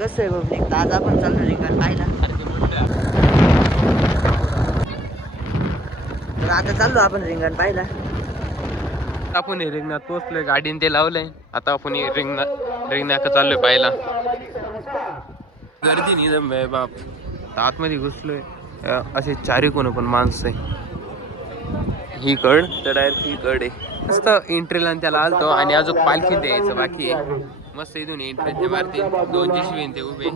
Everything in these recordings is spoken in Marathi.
कसं आहे पब्लिक आज आपण चाललो रिंगण पाहिला तर आता चाललो आपण रिंगण पाहिला. आपण रिंगणात पोहोचलोय, गाडीने ते लावलंय. आता आपण रिंगणात चाललोय पाहायला. गर्दी नाही बाप, आतमध्ये घुसलोय. असे चारी कोण पण माणसं आहे. ही कड तर डायरेक्ट ही कड आहे. मस्त एंट्रीला त्याला आलतो आणि अजून पालखी द्यायचं बाकी आहे. मस्त इथून एंट्री मारते, 2 जिशवी ते उभे.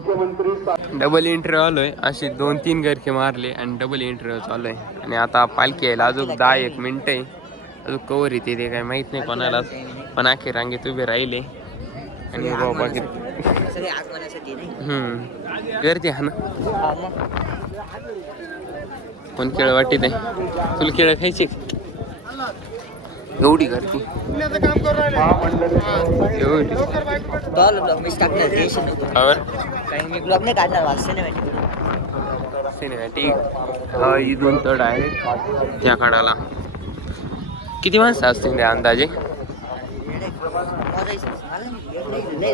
डबल एंट्री आलोय, अशी 2-3 गरके मारले आणि डबल एंट्री चालू आहे. आणि आता पालखी यायला अजून 10-1 मिनिट आहे. अजून कवर येते ते काय माहित नाही कोणालाच, पण अखेर रांगेत उभे राहिले. आणि गर्दी हा ना. पण केळ वाटते ते तुला केळ खायची एवढी गर्दी. सिनेमॅटिक इथून तर डायरेक्ट त्या काढाला किती माणसं असतील त्या अंदाजे.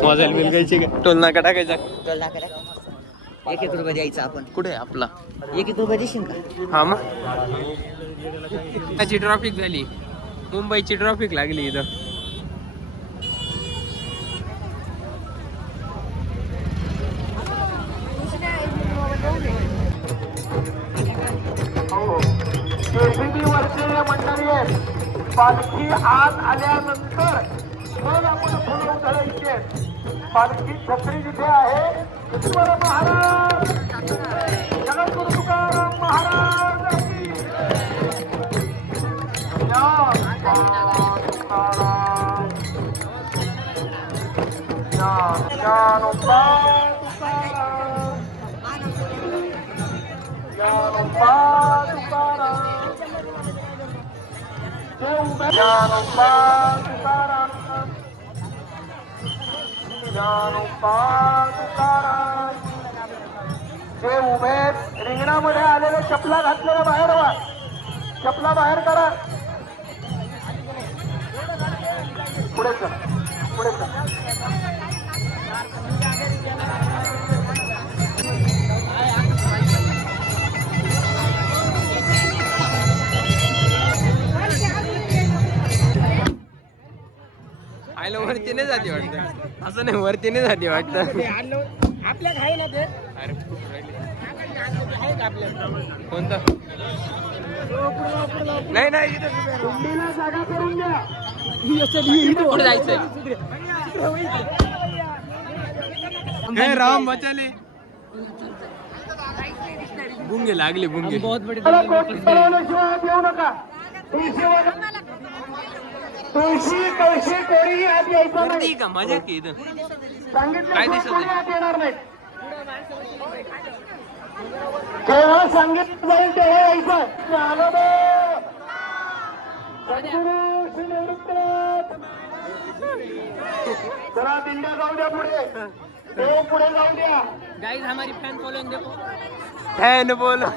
मोजायला बिल घ्यायची का? टोल नाका टाकायचा. टोल नाका 1-1 रुपये द्यायचा आपण. कुठे आपला 1-1 रुपये देशील का? हा मग त्याची ट्रॉफिक झाली, मुंबईची ट्रॉफिक लागली इथं. वर्षीय मंडळी आहेत. पालखी आत आल्यानंतर मग आपण फुलं उधळायची. पालखी छत्री जिथे आहे ईश्वर महाराज जगद्गुरु तुकाराम महाराज जे उभे रिंगणामध्ये आलेले चपला घातलेल्या बाहेर व्हा. चपला बाहेर करा. पुढे चल, पुढे चल. आयला वरती नाही जाते वाटतं, असं नाही वरती नाही जाते वाटतं. आपल्या खाई ना ते. अरे कोणतं नाही नाही जागा करून द्या. कुठे जायचंय? राम बचाले बुंगे लागले बुंगे. येऊ नका. तुळशी कळशी कोणी आत यायचं नाही. का मजा की इथं काय दिसत कोणी आत येणार नाही. जेव्हा सांगितलं जाईल तेव्हा यायचं. चला दिंड्या जाऊ द्या पुढे. ते पुढे जाऊ द्या. गाइस हमारी फैन फॉलोइंग देखो. फैन बोलो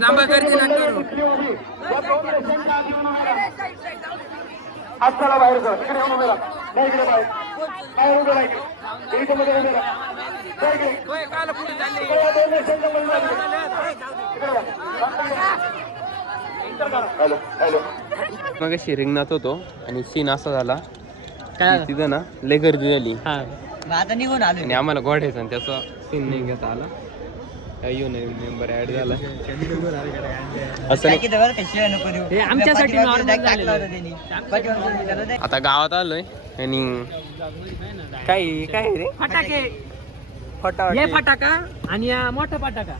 नांबा गर्दी ना करू. आज चला बाहेर जा. इकडे येऊन उभे राहा. नाही इकडे बाहेर बाहेर उभे राहा. इथे मध्ये उभे राहा. मग अशी रिंगणात होतो आणि सीन असा झाला की तिथं ना लय गर्दी झाली आता निघून आलो आणि आम्हाला घोड्याचा आणि त्याचा सीन नाही घेता आला. येऊ नये मेंबर ऍड झाला असं आमच्यासाठी. आता गावात आलोय आणि काय काय रे फटाके फटाके फटाका आणि मोठा फटाका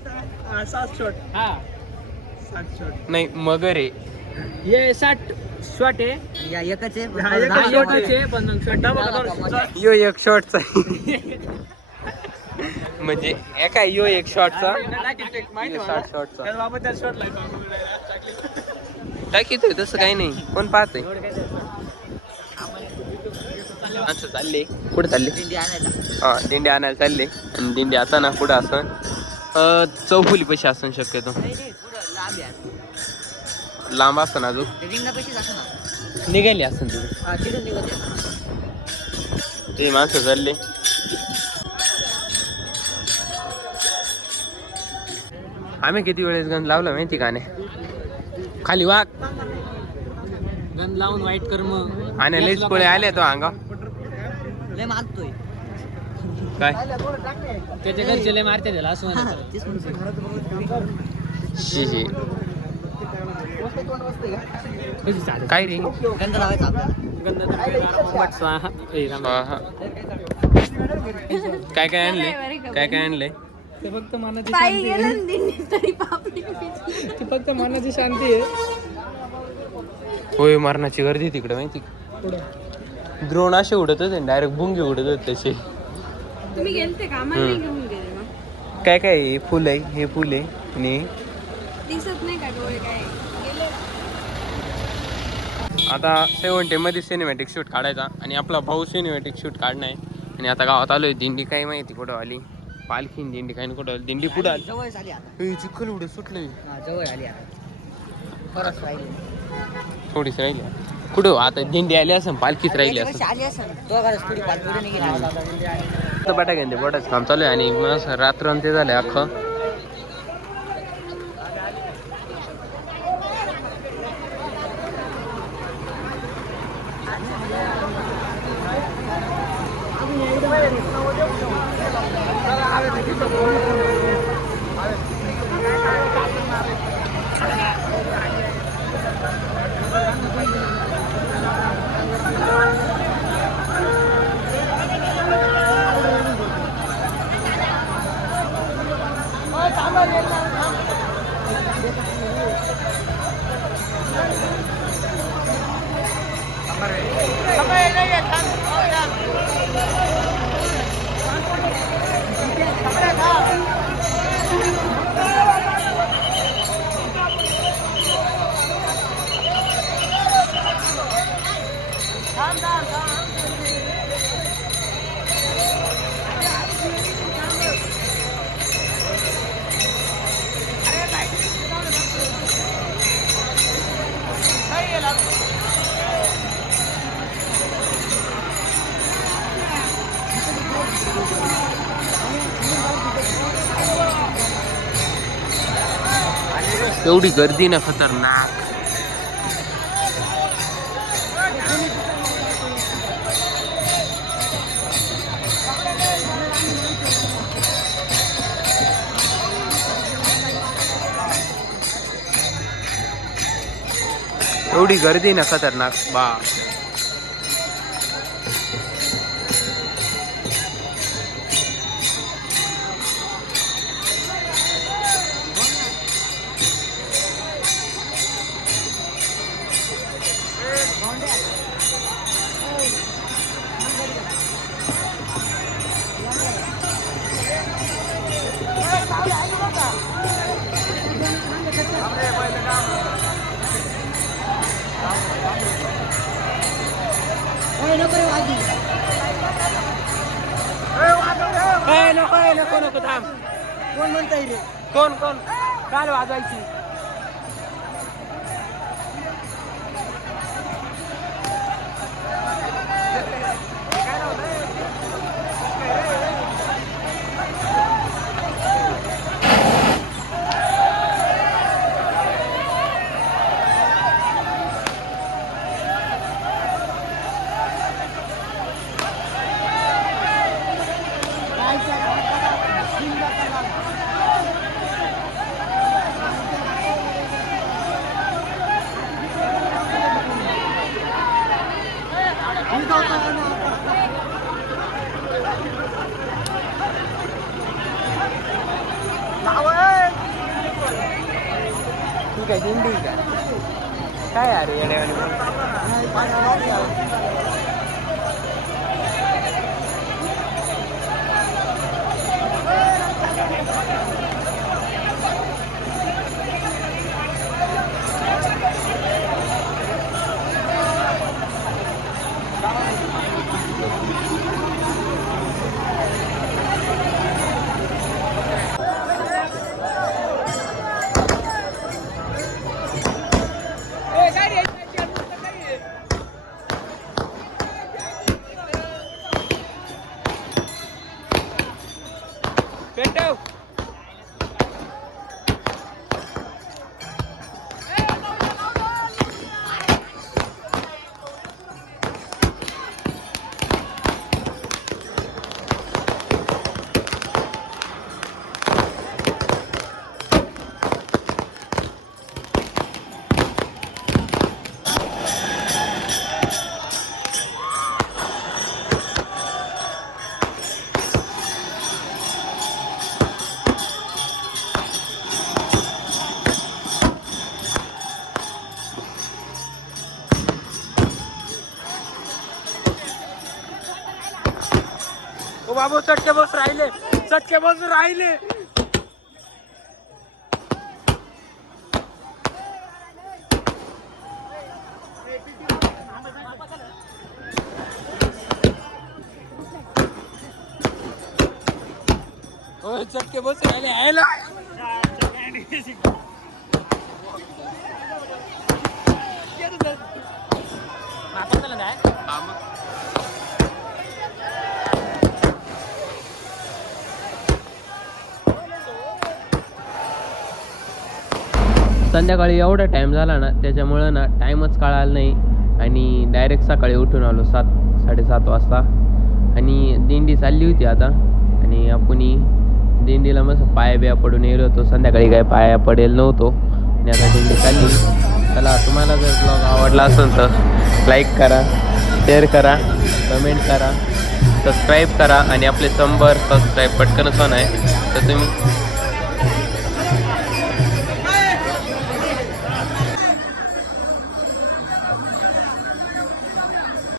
7 शॉट. हा 7 शॉट नाही मगर आहे. ये 60 शॉट आहे. या एकच आहे यो एक शॉटचा म्हणजे एका यो एक शॉटचा 60 शॉटचा टाकीतोय. तसं काही नाही, कोण पाहतोय. असं चालले कुठे चालले? दिंडी आणायला. हा दिंडी आणायला चालले. आणि दिंडी आता ना कुठं असं चौफुली पैसे असून शक्यतो लांब असतं ना अजून रिंगणापाशीच असं ना निघाली असं तिथे. तिथून निघत ते माणसं चालले. आम्ही किती वेळेस गंध लावला माहिती का नाही? खाली वाघ गन लावून वाईट कर्म आणि लईच कोळे आले तो अंगा लय मारतोय. काय त्याच्या घरचे लय मारते त्याला असं म्हणायचं. शी शी काय रे गंध लावायचा आपल्याला. स्वाहा. स्वाहा. काय काय आणले? काय काय आणले? ते फक्त मनाची शांती आहे. ती फक्त मनाची शांती आहे. होय मरणाची गर्दी तिकडे माहिती. द्रोण असे उडत होते डायरेक्ट बुंगे उडत होते त्याचे. तुम्ही गेलते का? आम्हाला नाही घेऊन गेले ना. काय काय हे फुल आहे, हे फुल आहे आणि दिसत नाही का डोळे काय गेले. आता 70 मध्ये सिनेमॅटिक शूट काढायचा आणि आपला भाऊ सिनेमॅटिक शूट काढणं आहे. आणि आता गावात आलोय. दिंडी काय माहिती कुठं आली, पालखी दिंडी काय कुठं आली. दिंडी कुठं आली? जवळ झाली आता. हे चिखल उडे सुटले. जवळ आली आता. परत राहिली. थोडीच राहिली कुठं. आता दिंडी आली असं पालखीच राहिली असं. आली असं दोघांच थोडी पालखी नाही गेली. बटा घेते बोटाच काम चालू आहे आणि मग रात्र ते झालंय अख्खं. एवढी गर्दी ना खतरनाक. एवढी गर्दी ना खतरनाक बा. नको नको थांब. कोण म्हणता येईल? कोण कोण काल वाजवायची. ठीक आहे दिंडी काय अरे येड्यावानी. पेटव. ओ बाबू चटके बस राहिले, चटके बस राहिले. ओ चटके बस राहिले आयला. संध्याकाळी एवढा टाईम झाला ना, त्याच्यामुळं ना टाईमच कळाला नाही आणि डायरेक्ट सकाळी उठून आलो 7-7:30 वाजता. आणि दिंडी चालली होती आता आणि आपण दिंडीला मस्त पाया बिया पडून गेलो होतो. संध्याकाळी काय पाया पडेल नव्हतो आणि आता दिंडी चालली. चला, तुम्हाला जर ब्लॉग आवडला असेल तर लाईक करा, शेअर करा, कमेंट करा, सबस्क्राईब करा आणि आपले 100 सबस्क्राईब पटकनच होणार आहे तर तुम्ही